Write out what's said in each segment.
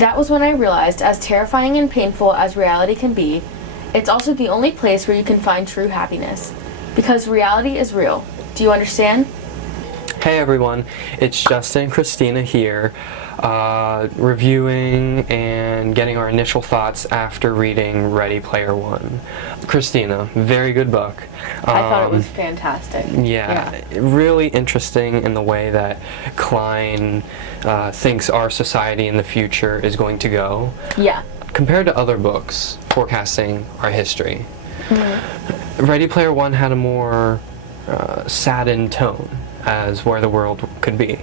That was when I realized, as terrifying and painful as reality can be, it's also the only place where you can find true happiness. Because reality is real. Do you understand? Hey everyone, it's Justin and Christina here, reviewing and getting our initial thoughts after reading Ready Player One. Christina, very good book. I thought it was fantastic. Yeah, really interesting in the way that Klein thinks our society in the future is going to go. Yeah. Compared to other books forecasting our history. Mm-hmm. Ready Player One had a more saddened tone as where the world could be.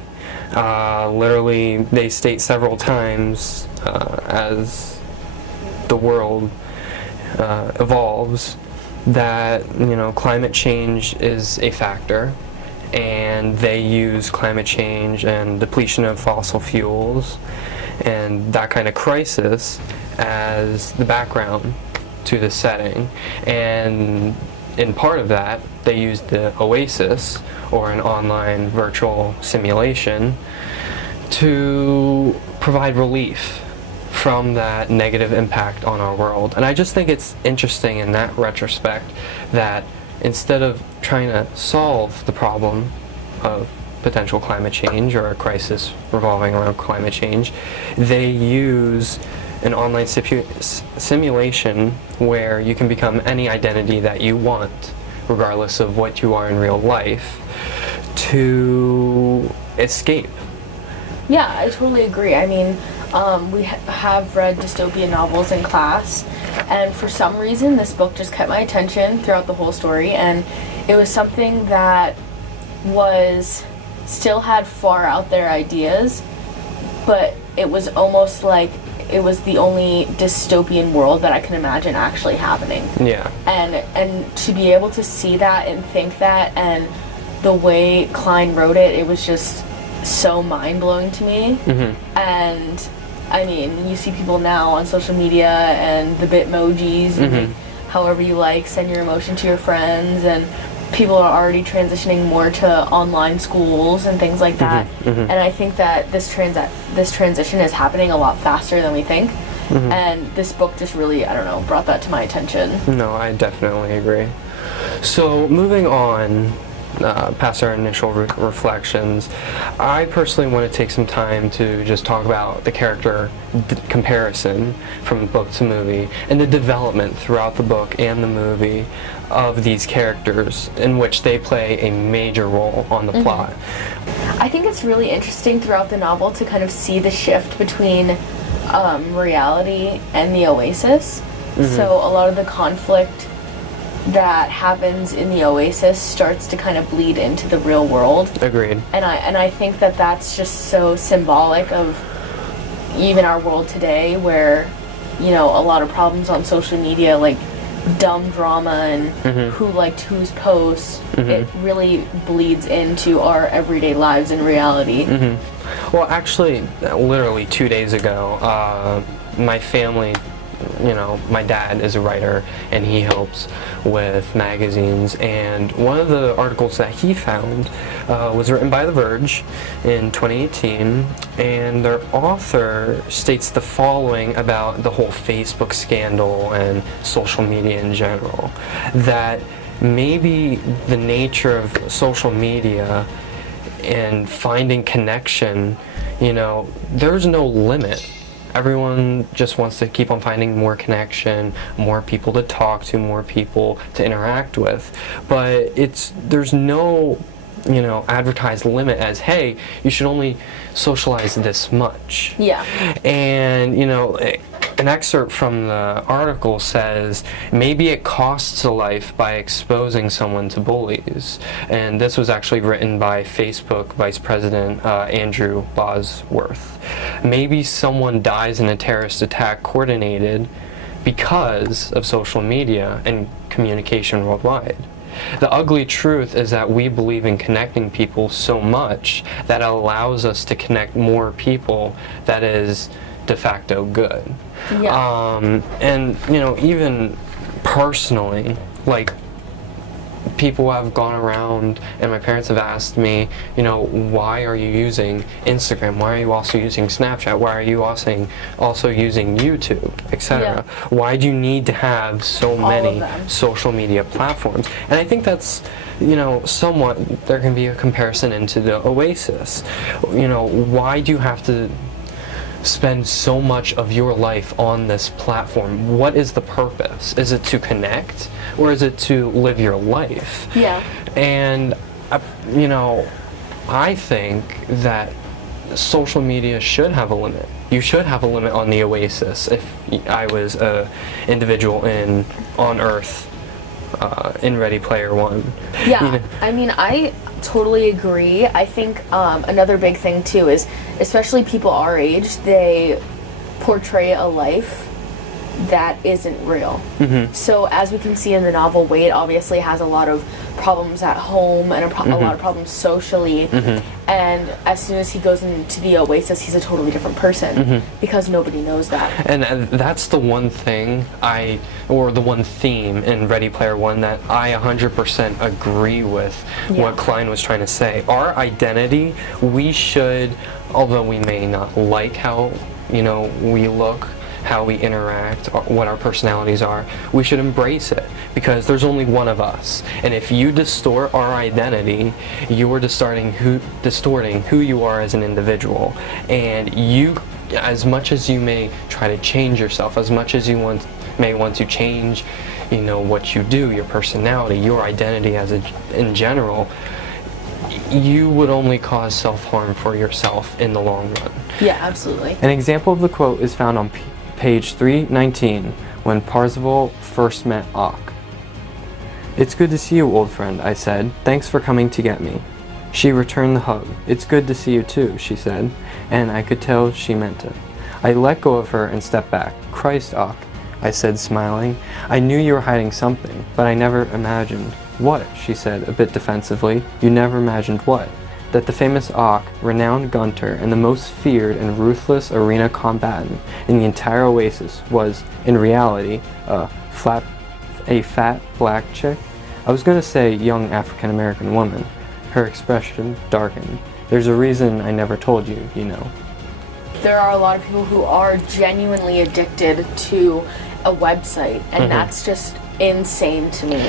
Literally, they state several times as the world evolves that, climate change is a factor, and they use climate change and depletion of fossil fuels and that kind of crisis as the background to the setting. And in part of that, they used the Oasis, or an online virtual simulation, to provide relief from that negative impact on our world. And I just think it's interesting in that retrospect that instead of trying to solve the problem of potential climate change or a crisis revolving around climate change, they use an online simulation where you can become any identity that you want, regardless of what you are in real life, to escape. Yeah, I totally agree. I mean, we have read dystopian novels in class, and for some reason this book just kept my attention throughout the whole story, and it was something that still had far out there ideas, but it was almost like it was the only dystopian world that I can imagine actually happening. Yeah. And to be able to see that and think that, and the way Klein wrote it, it was just so mind-blowing to me. Mm-hmm. And I mean, you see people now on social media and the Bitmojis, mm-hmm. and however you like, send your emotion to your friends, and people are already transitioning more to online schools and things like that. Mm-hmm, mm-hmm. And I think that this transition is happening a lot faster than we think. Mm-hmm. And this book just really, brought that to my attention. No, I definitely agree. So moving on, past our initial reflections, I personally want to take some time to just talk about the character comparison from book to movie and the development throughout the book and the movie of these characters, in which they play a major role on the mm-hmm. plot. I think it's really interesting throughout the novel to kind of see the shift between reality and the Oasis. Mm-hmm. So a lot of the conflict that happens in the Oasis starts to kind of bleed into the real world. Agreed. And I think that that's just so symbolic of even our world today, where, a lot of problems on social media, like dumb drama and mm-hmm. who liked whose posts, mm-hmm. it really bleeds into our everyday lives in reality. Mm-hmm. Well, actually, literally 2 days ago, my family, my dad is a writer and he helps with magazines, and one of the articles that he found was written by The Verge in 2018, and their author states the following about the whole Facebook scandal and social media in general: that maybe the nature of social media and finding connection, there's no limit. Everyone just wants to keep on finding more connection, more people to talk to, more people to interact with. But there's no, advertised limit as, hey, you should only socialize this much. Yeah. And, an excerpt from the article says, maybe it costs a life by exposing someone to bullies. And this was actually written by Facebook Vice President Andrew Bosworth. Maybe someone dies in a terrorist attack coordinated because of social media and communication worldwide. The ugly truth is that we believe in connecting people so much that it allows us to connect more people that is de facto good. Yeah. And, even personally, like, people have gone around, and my parents have asked me, you know, why are you using Instagram? Why are you also using Snapchat? Why are you also using YouTube, etc.? Yeah. Why do you need to have so All of many them. social media platforms? And I think that's, you know, somewhat, there can be a comparison into the Oasis. You know, why do you have to spend so much of your life on this platform? What is the purpose? Is it to connect, or is it to live your life? Yeah. And you know, I think that social media should have a limit. You should have a limit on the Oasis. If I was a individual on Earth in Ready Player One. Yeah, You know, I mean, I totally agree. I think another big thing too is, especially people our age, they portray a life that isn't real. So as we can see in the novel, Wade obviously has a lot of problems at home and a lot of problems socially. And as soon as he goes into the Oasis, he's a totally different person because nobody knows that. And that's the one thing or the one theme in Ready Player One that I 100% agree with what Klein was trying to say. Our identity, we should, although we may not like how, you know, we look, how we interact, what our personalities are, we should embrace it, because there's only one of us. And if you distort our identity, you're distorting who you are as an individual. And you, as much as you may try to change yourself, as much as you may want to change, you know, what you do, your personality, your identity in general, you would only cause self-harm for yourself in the long run. Yeah, absolutely. An example of the quote is found on page 319, when Parzival first met Ock. "It's good to see you, old friend," I said. "Thanks for coming to get me." She returned the hug. "It's good to see you too," she said, and I could tell she meant it. I let go of her and stepped back. "Christ, Ock," I said, smiling. "I knew you were hiding something, but I never imagined." "What?" she said, a bit defensively. "You never imagined what?" "That the famous Ock, renowned gunter, and the most feared and ruthless arena combatant in the entire Oasis was, in reality, a fat black chick?" I was going to say young African-American woman. Her expression darkened. "There's a reason I never told you, you know." There are a lot of people who are genuinely addicted to a website, and that's just insane to me.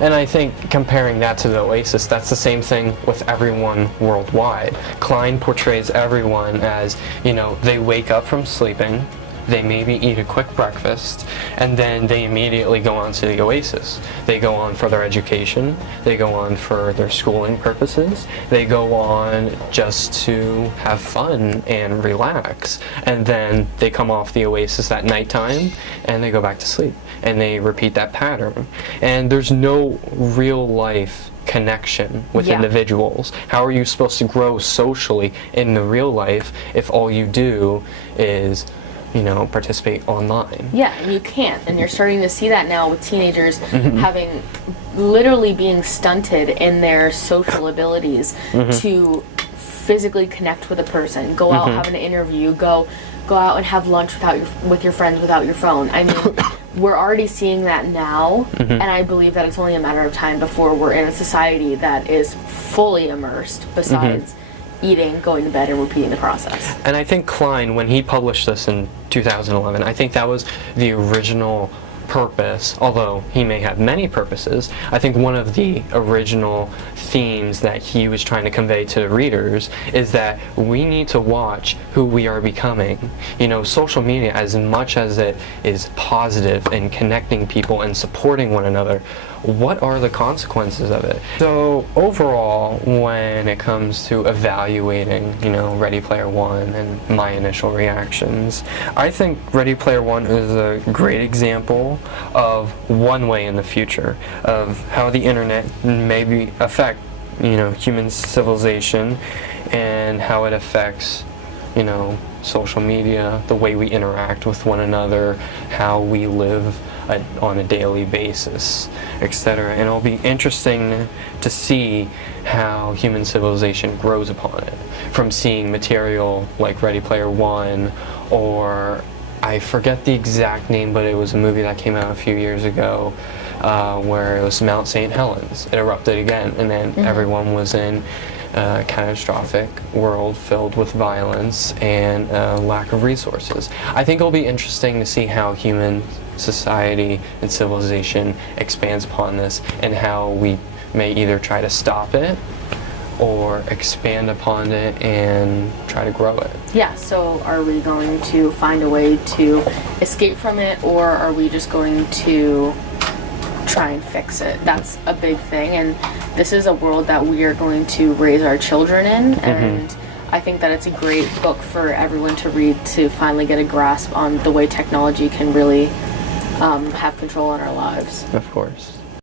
And I think comparing that to the Oasis, that's the same thing with everyone worldwide. Klein portrays everyone as, you know, they wake up from sleeping, they maybe eat a quick breakfast, and then they immediately go on to the Oasis. They go on for their education, they go on for their schooling purposes, they go on just to have fun and relax, and then they come off the Oasis at nighttime and they go back to sleep, and they repeat that pattern. And there's no real life connection with individuals. How are you supposed to grow socially in the real life if all you do is, you know, participate online? Yeah, and you can't. And you're starting to see that now with teenagers having, literally being stunted in their social abilities to physically connect with a person, go out, have an interview, go out and have lunch with your friends without your phone. I mean, we're already seeing that now, and I believe that it's only a matter of time before we're in a society that is fully immersed, besides eating, going to bed, and repeating the process. And I think Klein, when he published this in 2011, I think that was the original purpose, although he may have many purposes. I think one of the original themes that he was trying to convey to the readers is that we need to watch who we are becoming. You know, social media, as much as it is positive in connecting people and supporting one another, what are the consequences of it? So overall, when it comes to evaluating, you know, Ready Player One and my initial reactions, I think Ready Player One is a great example of one way in the future of how the internet maybe affect, you know, human civilization, and how it affects, you know, social media, the way we interact with one another, how we live on a daily basis, etc. And it'll be interesting to see how human civilization grows upon it, from seeing material like Ready Player One or I forget the exact name, but it was a movie that came out a few years ago where it was Mount St. Helens. It erupted again, and then everyone was in a catastrophic world filled with violence and lack of resources. I think it'll be interesting to see how human society and civilization expands upon this, and how we may either try to stop it or expand upon it and try to grow it. Yeah, so are we going to find a way to escape from it, or are we just going to try and fix it? That's a big thing, and this is a world that we are going to raise our children in, and I think that it's a great book for everyone to read to finally get a grasp on the way technology can really have control on our lives. Of course.